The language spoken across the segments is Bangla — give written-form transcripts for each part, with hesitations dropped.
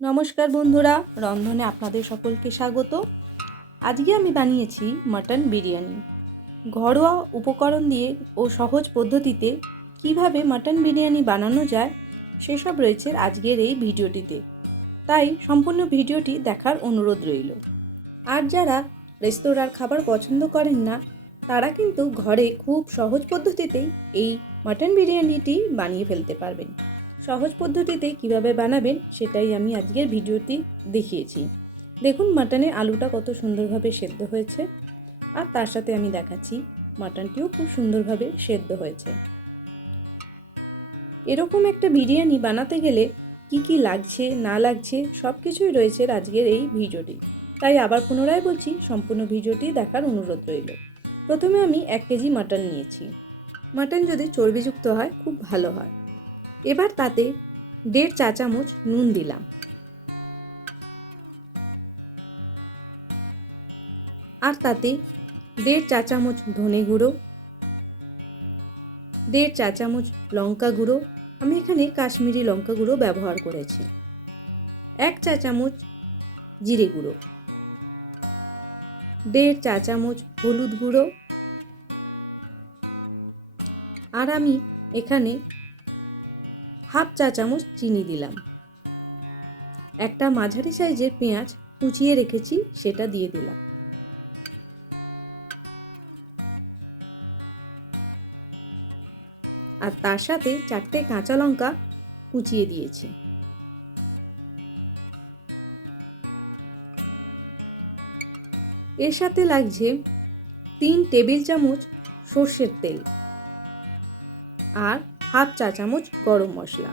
নমস্কার বন্ধুরা, রন্ধনে আপনাদের সকলকে স্বাগত। আজকে আমি বানিয়েছি মাটন বিরিয়ানি। ঘরোয়া উপকরণ দিয়ে ও সহজ পদ্ধতিতে কিভাবে মাটন বিরিয়ানি বানানো যায় সেসব রয়েছে আজকের এই ভিডিওটিতে। তাই সম্পূর্ণ ভিডিওটি দেখার অনুরোধ রইল। আর যারা রেস্তোরাঁর খাবার পছন্দ করেন না, তারা কিন্তু ঘরে খুব সহজ পদ্ধতিতেই এই মাটন বিরিয়ানিটি বানিয়ে ফেলতে পারবেন। সহজ পদ্ধতিতে কিভাবে বানাবেন সেটাই আমি আজকের ভিডিওতে দেখিয়েছি। দেখুন মাটনের আলুটা কত সুন্দরভাবে সেদ্ধ হয়েছে, আর তার সাথে আমি দেখাচ্ছি মাটনটিও খুব সুন্দরভাবে সেদ্ধ হয়েছে। এরকম একটা বিরিয়ানি বানাতে গেলে কি কি লাগছে না লাগছে সব কিছুই রয়েছে আজকের এই ভিডিওটি। তাই আবার পুনরায় বলছি, সম্পূর্ণ ভিডিওটি দেখার অনুরোধ রইল। প্রথমে আমি 1 কেজি মাটন নিয়েছি। মাটন যদি চর্বিযুক্ত হয় খুব ভালো হয়। এবার তাতে 1.5 চা চামচ নুন দিলাম, আর তাতে 1.5 চা চামচ ধনে গুঁড়ো, 1.5 চা চামচ লঙ্কা গুঁড়ো, আমি এখানে কাশ্মীরি লঙ্কা গুঁড়ো ব্যবহার করেছি, 1 চা চামচ জিরে গুঁড়ো, 1.5 চা চামচ হলুদ গুঁড়ো, আর আমি এখানে 1/2 চা চামচ চিনি দিলাম। একটা মাঝারি সাইজের পেঁয়াজ কুচিয়ে রেখেছি, সেটা দিয়ে দিলাম। আর তার সাথে 4টে কাঁচা লঙ্কা কুচিয়ে দিয়েছি। এর সাথে লাগছে 3 টেবিল চামচ সর্ষের তেল আর 1/2 চা চামচ গরম মশলা।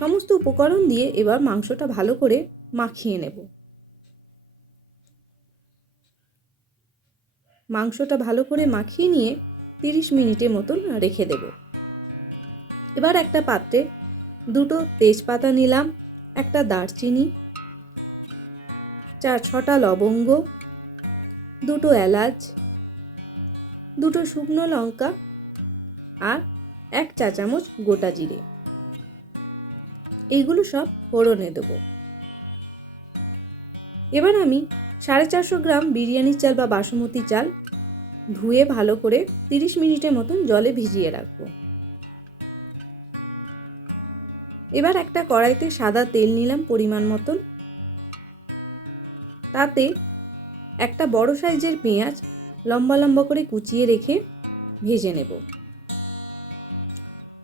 সমস্ত উপকরণ দিয়ে এবার মাংসটা ভালো করে মাখিয়ে নেব। মাংসটা ভালো করে মাখিয়ে নিয়ে 30 মিনিটের মতন রেখে দেব। এবার একটা পাত্রে 2টো তেজপাতা নিলাম, একটা দারচিনি, 4-6টা লবঙ্গ, 2টো এলাচ, 2টো শুকনো লঙ্কা আর 1 চা চামচ গোটা জিরে, এইগুলো সব ফোড়নে দেব। এবার আমি 450 গ্রাম বিরিয়ানি চাল বা বাসমতি চাল ধুয়ে ভালো করে 30 মিনিটের মতন জলে ভিজিয়ে রাখবো। এবার একটা কড়াইতে সাদা তেল নিলাম পরিমাণ মতন, তাতে একটা বড় সাইজের পেঁয়াজ লম্বা লম্বা করে কুচিয়ে রেখে ভেজে নেব।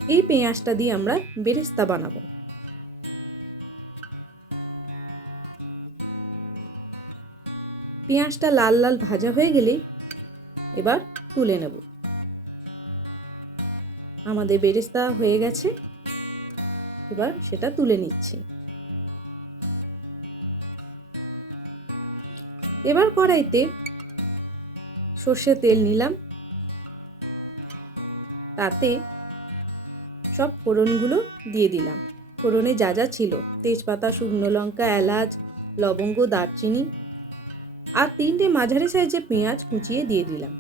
এই পেঁয়াজটা দিয়ে আমরা বেরেস্তা বানাবো। পেঁয়াজটা লাল লাল ভাজা হয়ে গেলে এবার তুলে নেব। আমাদের বেরেস্তা হয়ে গেছে, এবার সেটা তুলে নিচ্ছি। এবার কড়াইতে সর্ষের তেল নিলাম, তাতে সব ফোড়নগুলো দিয়ে দিলাম। ফোড়নে যা যা ছিল, তেজপাতা, শুকনো লঙ্কা, এলাচ, লবঙ্গ, দারচিনি আর 3টে মাঝারি সাইজের পেঁয়াজ কুচিয়ে দিয়ে দিলাম।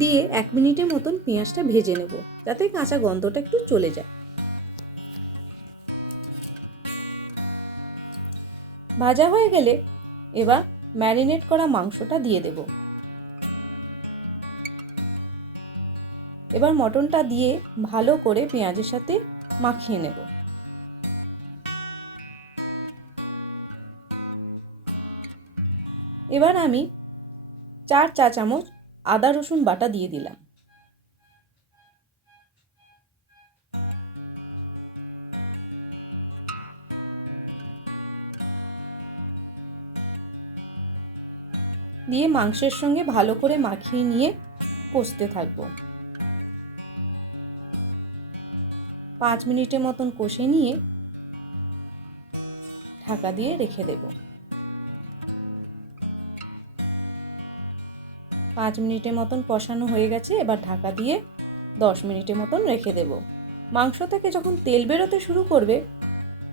দিয়ে 1 মিনিটের মতন পেঁয়াজটা ভেজে নেব, যাতে কাঁচা গন্ধটা একটু চলে যায়। ভাজা হয়ে গেলে এবার ম্যারিনেট করা মাংসটা দিয়ে দেব। এবার মটনটা দিয়ে ভালো করে পেঁয়াজের সাথে মাখিয়ে নেব। এবার আমি 4 চা চামচ আদা রসুন বাটা দিয়ে দিলাম। দিয়ে মাংসের সঙ্গে ভালো করে মাখিয়ে নিয়ে কষতে থাকবো। 5 মিনিটের মতন কষে নিয়ে ঢাকা দিয়ে রেখে দেব। 5 মিনিটের মতন কষানো হয়ে গেছে, এবার ঢাকা দিয়ে 10 মিনিটের মতন রেখে দেব। মাংস থেকে যখন তেল বেরোতে শুরু করবে,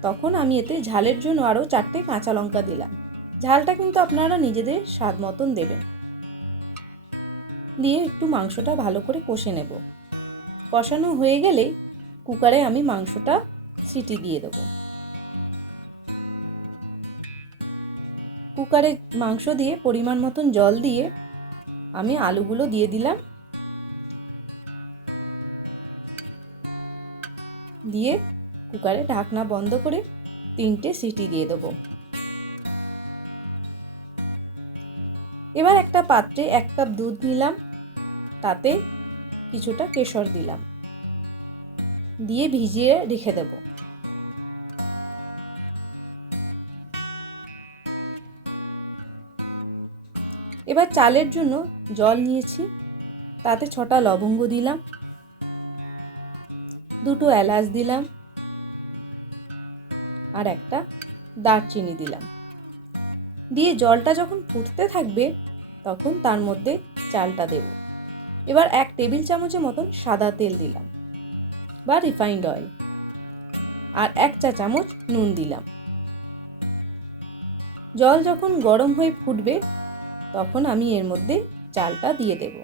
তখন আমি এতে ঝালের জন্য আরও 4টে কাঁচা লঙ্কা দিলাম। ঝালটা কিন্তু আপনারা নিজেদের স্বাদ মতন দেবেন। দিয়ে একটু মাংসটা ভালো করে কষে নেব। কষানো হয়ে গেলে কুকারে আমি মাংসটা সিটি দিয়ে দেবো। কুকারে মাংস দিয়ে পরিমাণ মতন জল দিয়ে আমি আলুগুলো দিয়ে দিলাম, দিয়ে কুকারে ঢাকনা বন্ধ করে 3টে সিটি দিয়ে দেবো। এবার একটা পাত্রে 1 কাপ দুধ নিলাম, তাতে কিছুটা কেশর দিলাম, দিয়ে ভিজিয়ে রেখে দেব। এবার চালের জন্য জল নিয়েছি, তাতে 6টা লবঙ্গ দিলাম, 2টো এলাচ দিলাম আর একটা দারচিনি দিলাম। দিয়ে জলটা যখন ফুটতে থাকবে তখন তার মধ্যে চালটা দেব। এবার 1 টেবিল চামচের মতন সাদা তেল দিলাম বা রিফাইন্ড অয়েল, আর 1 চা চামচ নুন দিলাম। জল যখন গরম হয়ে ফুটবে তখন আমি এর মধ্যে চালটা দিয়ে দেব।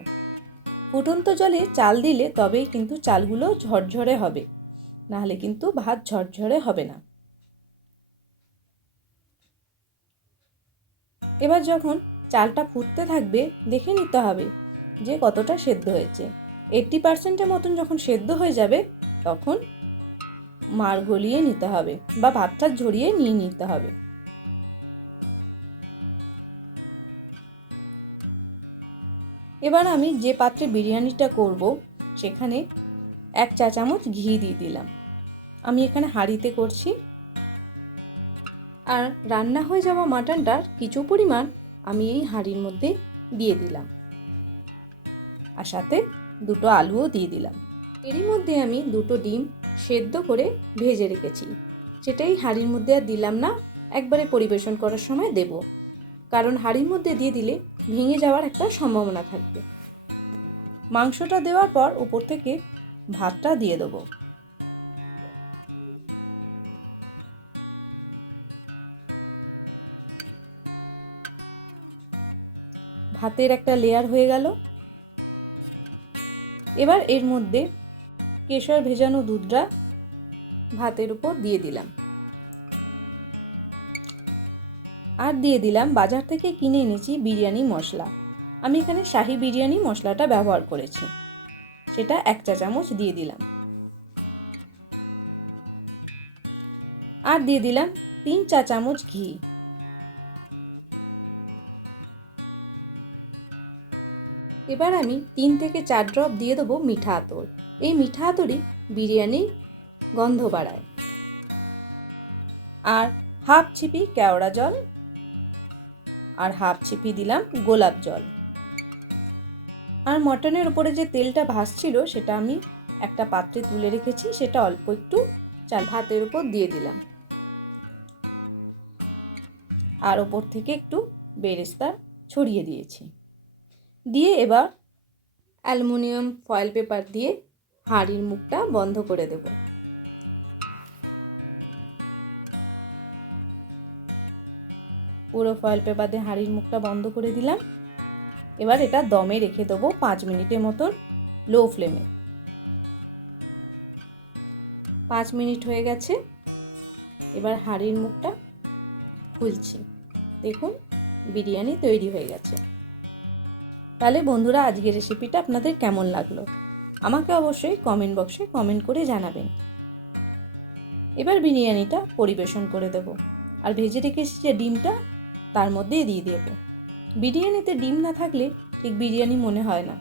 ফুটন্ত জলে চাল দিলে তবেই কিন্তু চালগুলো ঝরঝরে হবে, নাহলে কিন্তু ভাত ঝরঝরে হবে না। এবার যখন চালটা ফুটতে থাকবে দেখে নিতে হবে যে কতটা সেদ্ধ হয়েছে। 80%-এর মতন যখন সেদ্ধ হয়ে যাবে তখন মাড় গলিয়ে নিতে হবে বা ভাতটা ঝরিয়ে নিয়ে নিতে হবে। এবার আমি যে পাত্রে বিরিয়ানিটা করব সেখানে 1 চা চামচ ঘি দিয়ে দিলাম। আমি এখানে হাঁড়িতে করছি। আর রান্না হয়ে যাওয়া মাটনটার কিছু পরিমাণ আমি এই হাঁড়ির মধ্যে দিয়ে দিলাম, আর সাথে 2টো আলুও দিয়ে দিলাম। এরই মধ্যে আমি 2টো ডিম সেদ্ধ করে ভেজে রেখেছি, সেটাই হাঁড়ির মধ্যে আর দিলাম না, একবারে পরিবেশন করার সময় দেব, কারণ হাঁড়ির মধ্যে দিয়ে দিলে ভেঙে যাওয়ার একটা সম্ভাবনা থাকবে। মাংসটা দেওয়ার পর উপর থেকে ভাতটা দিয়ে দেবো। ভাতের একটা লেয়ার হয়ে গেল। এবার এর মধ্যে কেশর ভেজানো দুধটা ভাতের উপর দিয়ে দিলাম, আর দিয়ে দিলাম বাজার থেকে কিনে এনেছি বিরিয়ানি মশলা। আমি এখানে শাহি বিরিয়ানি মশলাটা ব্যবহার করেছি, সেটা 1 চা চামচ দিয়ে দিলাম। আর দিয়ে দিলাম 3 চা চামচ ঘি। এবার আমি 3 থেকে 4 ড্রপ দিয়ে দেবো মিঠা আতর। এই মিঠা আতরই বিরিয়ানির গন্ধ বাড়ায়। আর হাফ ছিপি কেওড়া জল, আর হাফ ছিপি দিলাম গোলাপ জল। আর মটনের উপরে যে তেলটা ভাসছিল সেটা আমি একটা পাত্রে তুলে রেখেছি, সেটা অল্প একটু চাল ভাতের উপর দিয়ে দিলাম, আর ওপর থেকে একটু বেরেস্তা ছড়িয়ে দিয়েছি। দিয়ে এবার অ্যালুমিনিয়াম ফয়েল পেপার দিয়ে হাঁড়ির মুখটা বন্ধ করে দেব। পুরো ফয়েল পেপার দিয়ে হাঁড়ির মুখটা বন্ধ করে দিলাম। এবার এটা দমে রেখে দেবো 5 মিনিটের মতন লো ফ্লেমে। 5 মিনিট হয়ে গেছে। এবার হাঁড়ির মুখটা খুলছি, দেখুন বিরিয়ানি তৈরি হয়ে গেছে। তাহলে বন্ধুরা আজকের রেসিপিটা আপনাদের কেমন লাগলো আমাকে অবশ্যই কমেন্ট বক্সে কমেন্ট করে জানাবেন। এবার বিরিয়ানিটা পরিবেশন করে দেব, আর ভেজে রেখেছি যে ডিমটা তার মধ্যে দিয়ে দেব। বিরিয়ানিতে ডিম না থাকলে ঠিক বিরিয়ানি মনে হয় না,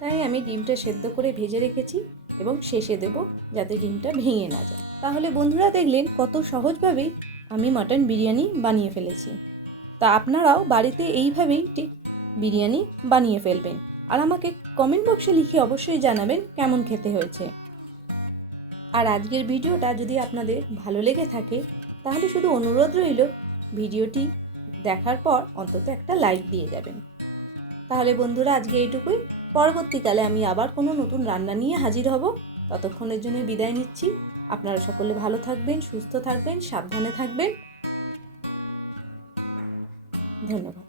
তাই আমি ডিমটা সেদ্ধ করে ভেজে রেখেছি এবং শেষে দেব যাতে ডিমটা ভেঙে না যায়। তাহলে বন্ধুরা দেখলেন কত সহজভাবেই আমি মাটন বিরিয়ানি বানিয়ে ফেলেছি। তা আপনারাও বাড়িতে এইভাবেই ঠিক বিরিয়ানি বানিয়ে ফেলবেন, আর আমাকে কমেন্ট বক্সে লিখে অবশ্যই জানাবেন কেমন খেতে হয়েছে। আর আজকের ভিডিওটা যদি আপনাদের ভালো লেগে থাকে তাহলে শুধু অনুরোধ রইল ভিডিওটি দেখার পর অন্তত একটা লাইক দিয়ে যাবেন। তাহলে বন্ধুরা আজকে এইটুকুই। পরবর্তীকালে আমি আবার কোনো নতুন রান্না নিয়ে হাজির হব। ততক্ষণের জন্য বিদায় নিচ্ছি। আপনারা সকলে ভালো থাকবেন, সুস্থ থাকবেন, সাবধানে থাকবেন। ধন্যবাদ।